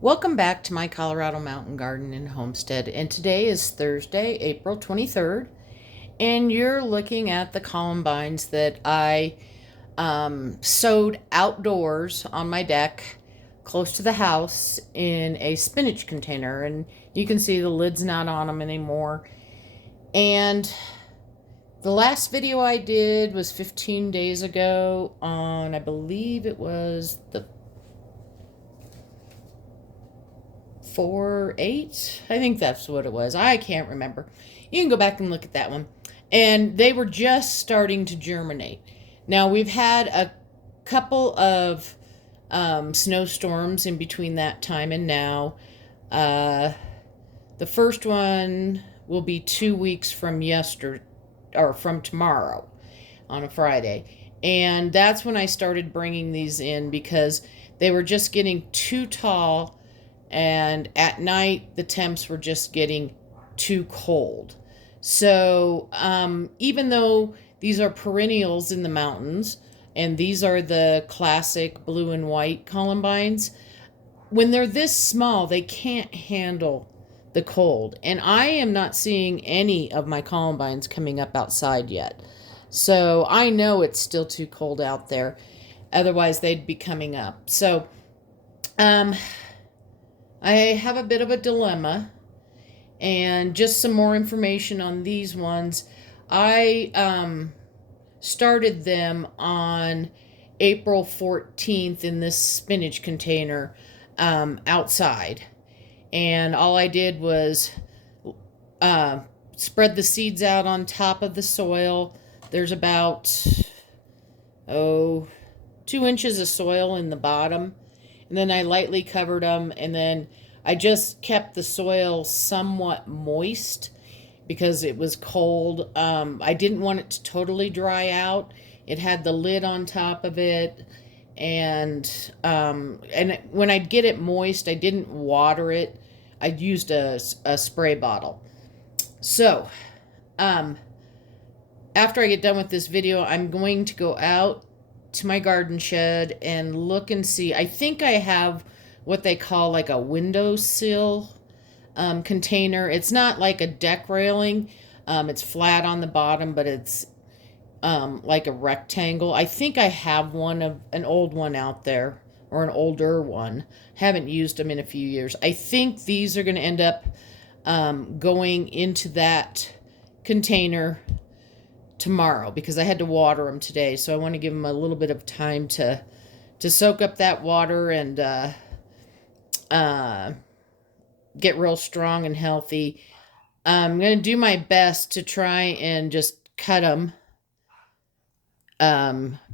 Welcome back to my Colorado Mountain Garden and Homestead. And today is Thursday, April 23rd. And you're looking at the columbines that I sowed outdoors on my deck close to the house in a spinach container. And you can see the lid's not on them anymore. And the last video I did was 15 days ago on, I believe it was the 4/8. I think that's what it was. I can't remember. You can go back and look at that one. And they were just starting to germinate. Now, we've had a couple of snowstorms in between that time and now. The first one will be 2 weeks from yesterday, or from tomorrow on a Friday. And that's when I started bringing these in because they were just getting too tall, and at night the temps were just getting too cold. So even though these are perennials in the mountains, and these are the classic blue and white columbines, when they're this small, they can't handle the cold. And I am not seeing any of my columbines coming up outside yet. So I know it's still too cold out there. Otherwise, they'd be coming up. So I have a bit of a dilemma, and just some more information on these ones. I started them on April 14th in this spinach container outside. And all I did was spread the seeds out on top of the soil. There's about 2 inches of soil in the bottom. And then I lightly covered them, and then I just kept the soil somewhat moist because it was cold. I didn't want it to totally dry out. It had the lid on top of it, and when I'd get it moist, I didn't water it. I used a spray bottle. So, after I get done with this video, I'm going to go out to my garden shed and look and see. I think I have what they call like a windowsill container. It's not like a deck railing. It's flat on the bottom, but it's like a rectangle. I think I have an old one out there, or an older one. Haven't used them in a few years. I think these are going to end up going into that container tomorrow because I had to water them today. So I want to give them a little bit of time to soak up that water and get real strong and healthy. I'm going to do my best to try and just cut them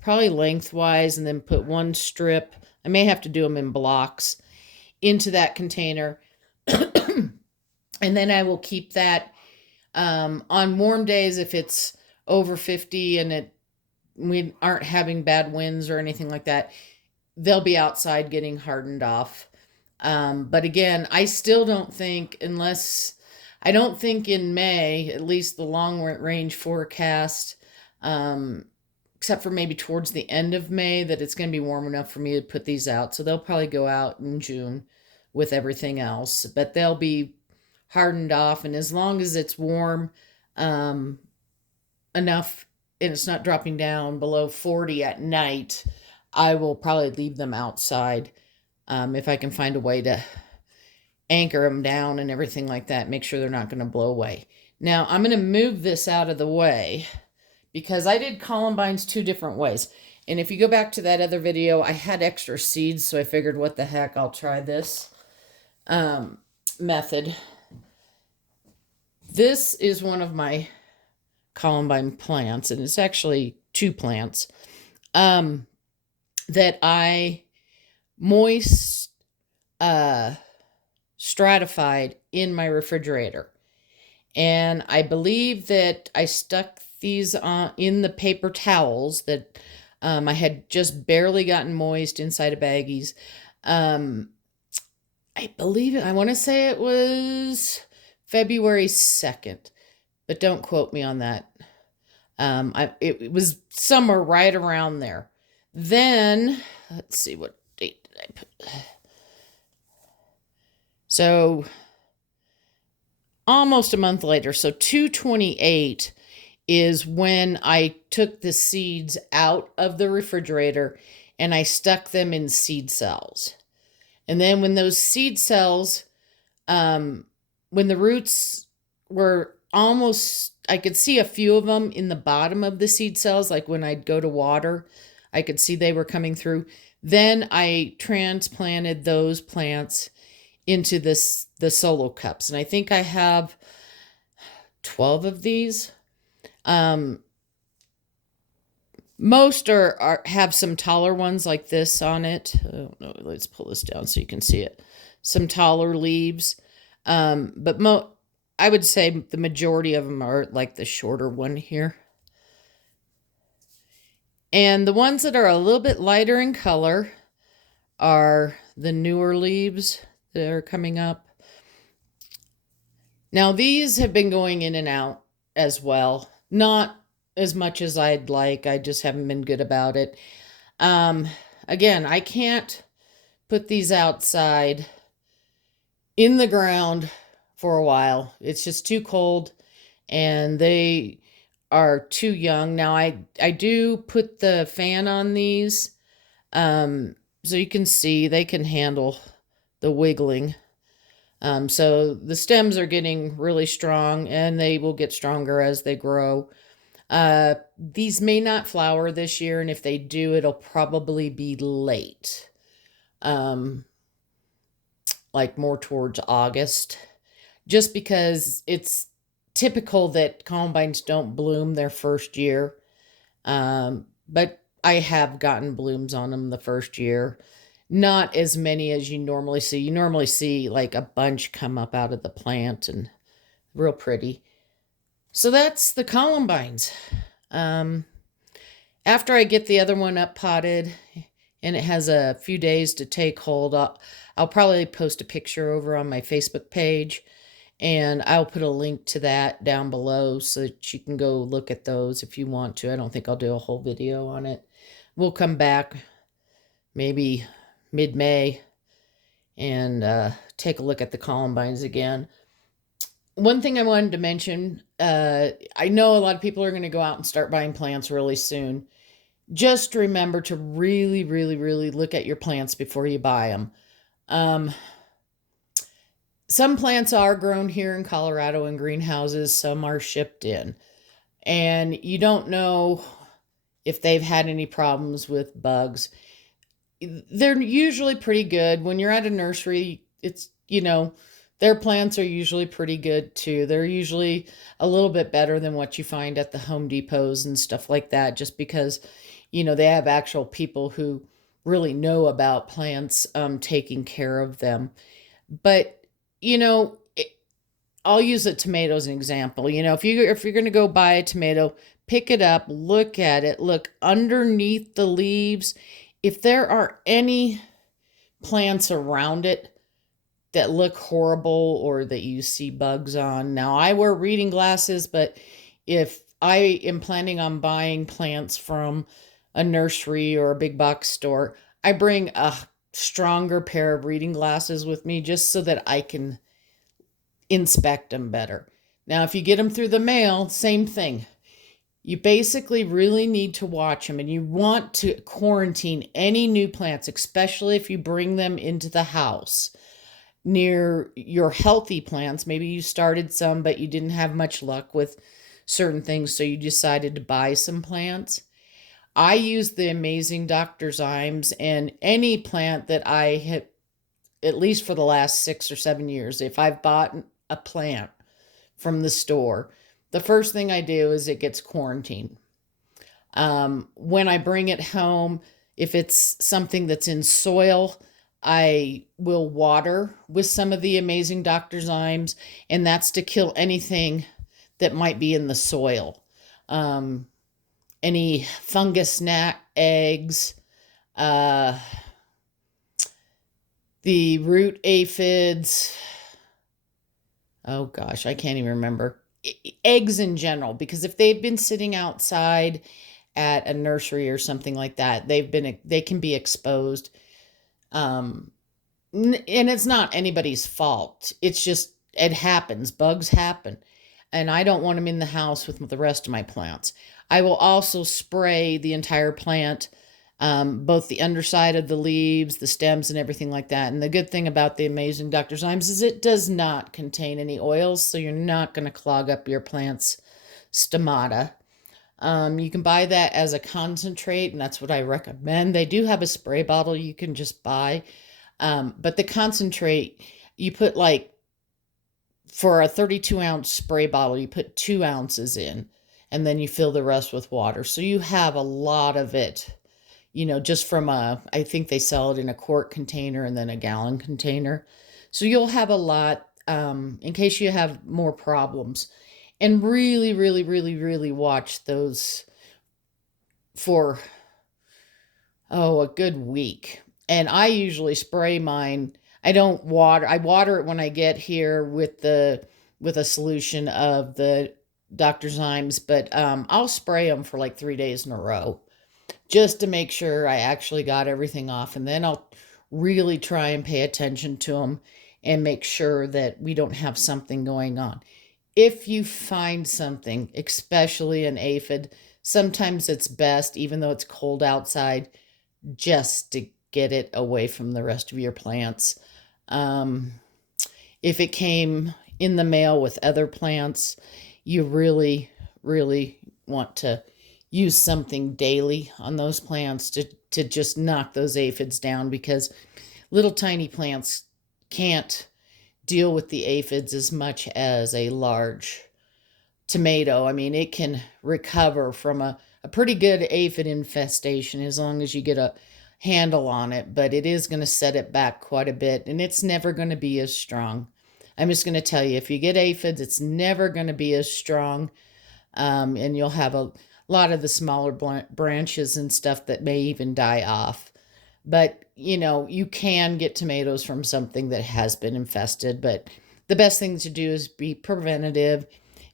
probably lengthwise, and then put one strip. I may have to do them in blocks into that container. And then I will keep that on warm days. If it's over 50 and we aren't having bad winds or anything like that, they'll be outside getting hardened off. But again, I still don't think, I don't think in May, at least the long range forecast, except for maybe towards the end of May, that it's going to be warm enough for me to put these out. So they'll probably go out in June with everything else, but they'll be hardened off. And as long as it's warm enough and it's not dropping down below 40 at night, I will probably leave them outside if I can find a way to anchor them down and everything like that, make sure they're not going to blow away. Now, I'm going to move this out of the way because I did columbines 2 different ways. And if you go back to that other video, I had extra seeds, so I figured, what the heck, I'll try this method. This is one of my columbine plants, and it's actually 2 plants that I stratified in my refrigerator. And I believe that I stuck these in the paper towels that I had just barely gotten moist inside of baggies. I believe I want to say it was February 2nd, but don't quote me on that. It was somewhere right around there. Then, let's see, what date did I put? So almost a month later, so 2/28 is when I took the seeds out of the refrigerator and I stuck them in seed cells. And then when those seed cells, when the roots were almost, I could see a few of them in the bottom of the seed cells, like when I'd go to water, I could see they were coming through. Then I transplanted those plants into the solo cups. And I think I have 12 of these. Most have some taller ones like this on it. Oh, no, let's pull this down so you can see it. Some taller leaves. But I would say the majority of them are like the shorter one here. And the ones that are a little bit lighter in color are the newer leaves that are coming up. Now, these have been going in and out as well. Not as much as I'd like. I just haven't been good about it. Again, I can't put these outside in the ground for a while. It's just too cold and they are too young. Now, I do put the fan on these so you can see they can handle the wiggling. So the stems are getting really strong and they will get stronger as they grow. These may not flower this year, and if they do, it'll probably be late. Like more towards August, just because it's typical that columbines don't bloom their first year. But I have gotten blooms on them the first year. Not as many as you normally see. You normally see like a bunch come up out of the plant and real pretty. So that's the columbines. After I get the other one up potted and it has a few days to take hold, I'll probably post a picture over on my Facebook page, and I'll put a link to that down below so that you can go look at those if you want to. I don't think I'll do a whole video on it. We'll come back maybe mid-May and take a look at the columbines again. One thing I wanted to mention, I know a lot of people are going to go out and start buying plants really soon. Just remember to really, really, really look at your plants before you buy them. Some plants are grown here in Colorado in greenhouses. Some are shipped in. And you don't know if they've had any problems with bugs. They're usually pretty good. When you're at a nursery, it's, their plants are usually pretty good too. They're usually a little bit better than what you find at the Home Depots and stuff like that, just because, they have actual people who really know about plants, taking care of them. But, I'll use a tomato as an example. If you're going to go buy a tomato, pick it up, look at it, look underneath the leaves. If there are any plants around it that look horrible or that you see bugs on. Now, I wear reading glasses, but if I am planning on buying plants from a nursery or a big box store, I bring a stronger pair of reading glasses with me just so that I can inspect them better. Now, if you get them through the mail, same thing. You basically really need to watch them, and you want to quarantine any new plants, especially if you bring them into the house near your healthy plants. Maybe you started some, but you didn't have much luck with certain things, so you decided to buy some plants. I use the Amazing Dr. Zymes, and any plant that I have, at least for the last 6 or 7 years, if I've bought a plant from the store, the first thing I do is it gets quarantined. When I bring it home, if it's something that's in soil, I will water with some of the Amazing Dr. Zymes, and that's to kill anything that might be in the soil. Any fungus eggs, the root aphids. Oh gosh, I can't even remember. Eggs in general, because if they've been sitting outside at a nursery or something like that, they can be exposed. And it's not anybody's fault. It's just, it happens. Bugs happen. And I don't want them in the house with the rest of my plants. I will also spray the entire plant, both the underside of the leaves, the stems, and everything like that. And the good thing about the Amazing Dr. Zymes is it does not contain any oils, so you're not going to clog up your plant's stomata. You can buy that as a concentrate, and that's what I recommend. They do have a spray bottle you can just buy. But the concentrate, you put like, for a 32-ounce spray bottle, you put 2 ounces in, and then you fill the rest with water. So you have a lot of it, just from I think they sell it in a quart container and then a gallon container. So you'll have a lot in case you have more problems. And really, really, really, really watch those for, a good week. And I usually spray mine. I don't water. I water it when I get here with a solution of the Dr. Zymes, but I'll spray them for like 3 days in a row just to make sure I actually got everything off, and then I'll really try and pay attention to them and make sure that we don't have something going on. If you find something, especially an aphid, sometimes it's best, even though it's cold outside, just to get it away from the rest of your plants. Um, if it came in the mail with other plants, you really, really want to use something daily on those plants to just knock those aphids down, because little tiny plants can't deal with the aphids as much as a large tomato. I mean, it can recover from a pretty good aphid infestation as long as you get a handle on it, but it is going to set it back quite a bit, and it's never going to be as strong. I'm just going to tell you, if you get aphids, it's never going to be as strong, and you'll have a lot of the smaller branches and stuff that may even die off. But, you can get tomatoes from something that has been infested, but the best thing to do is be preventative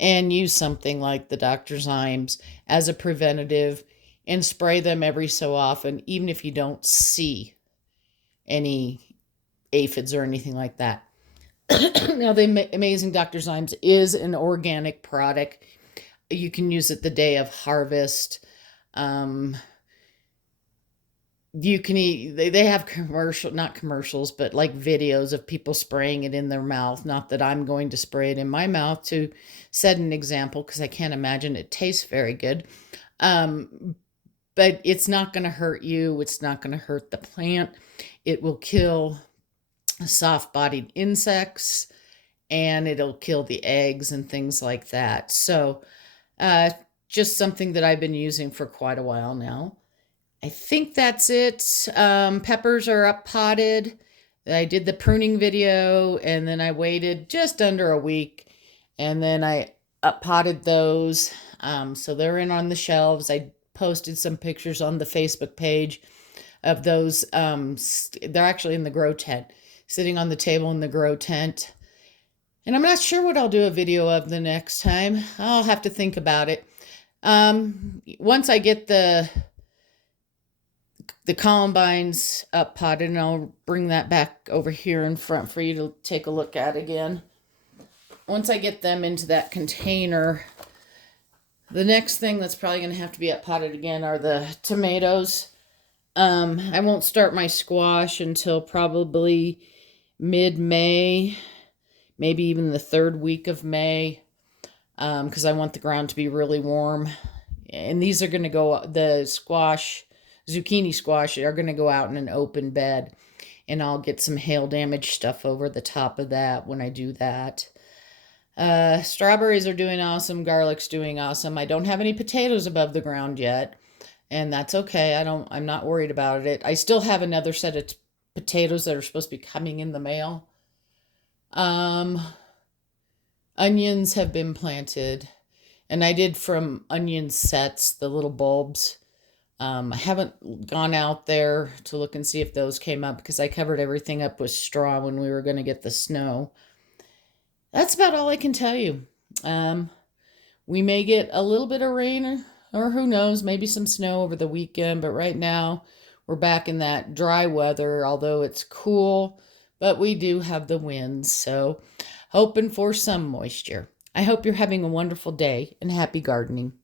and use something like the Dr. Zymes as a preventative and spray them every so often, even if you don't see any aphids or anything like that. Now, the Amazing Dr. Zymes is an organic product. You can use it the day of harvest. You can eat, they have not commercials, but like videos of people spraying it in their mouth. Not that I'm going to spray it in my mouth to set an example, because I can't imagine it tastes very good. But it's not going to hurt you. It's not going to hurt the plant. It will kill soft-bodied insects, and it'll kill the eggs and things like that. So just something that I've been using for quite a while now. I think that's it. Peppers are up potted. I did the pruning video, and then I waited just under a week, and then I up potted those. So they're in on the shelves. I posted some pictures on the Facebook page of those. They're actually in the grow tent, sitting on the table in the grow tent. And I'm not sure what I'll do a video of the next time. I'll have to think about it. Once I get the Columbines up potted, and I'll bring that back over here in front for you to take a look at again. Once I get them into that container, the next thing that's probably going to have to be up potted again are the tomatoes. I won't start my squash until probably mid-May, maybe even the 3rd week of May, because I want the ground to be really warm. And these are going to go, the zucchini squash are going to go out in an open bed, and I'll get some hail damage stuff over the top of that when I do that. Strawberries are doing awesome. Garlic's doing awesome. I don't have any potatoes above the ground yet, and that's okay. I'm not worried about it. I still have another set of potatoes that are supposed to be coming in the mail. Onions have been planted, and I did from onion sets, the little bulbs. I haven't gone out there to look and see if those came up, because I covered everything up with straw when we were going to get the snow. That's about all I can tell you. We may get a little bit of rain, or who knows, maybe some snow over the weekend, but right now we're back in that dry weather. Although it's cool, but we do have the winds, so hoping for some moisture. I hope you're having a wonderful day and happy gardening.